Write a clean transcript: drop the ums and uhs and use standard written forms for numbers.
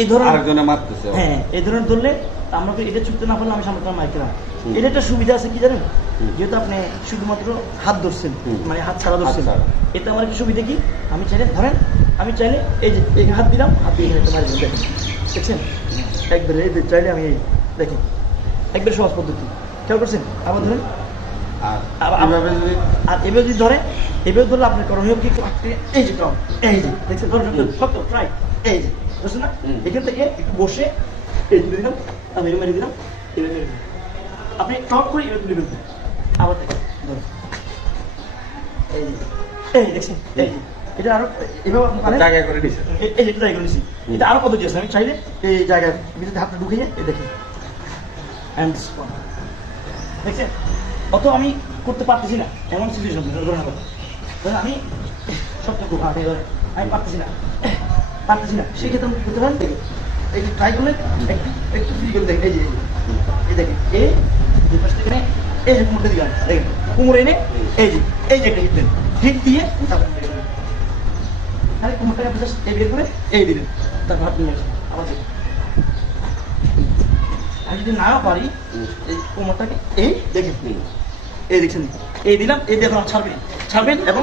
এই ধরনের আরেকজনে মারতেছে। হ্যাঁ, এই ধরনের ধরলে আমরা এটা ছুটতে না পারলে আমি সামনে মার খেলাম। এটা একটা সুবিধা আছে কি জানেন, যেহেতু আপনি শুধুমাত্র হাত ধরছেন, মানে হাত ছাড়া ধরছেন, এতে আমার একটা সুবিধা কি, আমি চাইলে ধরেন, আমি চাইলে এই যে এই হাত দিলাম, হাত দিয়ে একটা মারি দেখেন, দেখছেন একবারে এই চাইলে আমি এই দেখেন একবারে সহজ পদ্ধতি, খেয়াল করছেন। আবার ধরেন, আর এভাবে যদি ধরে, এভাবে ধরলে আপনার করণীয় কি, এই যে টম, এই যে দেখছেন ধরেন শক্ত ট্রাই, এই যে বুঝছেন না, এখান থেকে একটু বসে এই তুলে দিলাম, আমি মেরে দিলাম, এভাবে মেরে দিলাম, আপনি টপ করে এভাবে তুলে ফেলবেন। আবার দেখেন ধরুন এই যে, এই দেখছেন, এই এটা আরো এভাবে মানে জায়গায় করে নিয়েছি, এই যেটা জায়গা করে নিয়েছি, এটা আরো পদ্ধতি আছে, আমি চাইলে এই জায়গায় ভিতরে হাতটা ঢুকিয়ে এই দেখেন অ্যান্ড দেখছেন। অত আমি করতে পারতেছি না এমন সিচুয়েশন, ধরুন আমি সবটুকু আমি পারতেছি না সেক্ষেত্রে আমি করতে পারেন, দেখে এই যে ট্রাই করলেন একটু একটু ফ্রি করে দেখেন, এই যে এই দেখেন এই পাশ থেকে এই যে কোমরটা দিলাম, দেখেন কোমর এনে এই যে একটা হিট দেন, হিট দিয়ে তাহলে কোমরটাকে আপনি জাস্ট এই বের করে এই দিলেন, তারপর হাত নিয়ে আসেন, আবার দেখেন। আমি যদি নাও পারি এই কোমরটাকে এই দেখেন, এই দেখছেন, এই দিলাম, এই দিয়ে ছাড়বেন এবং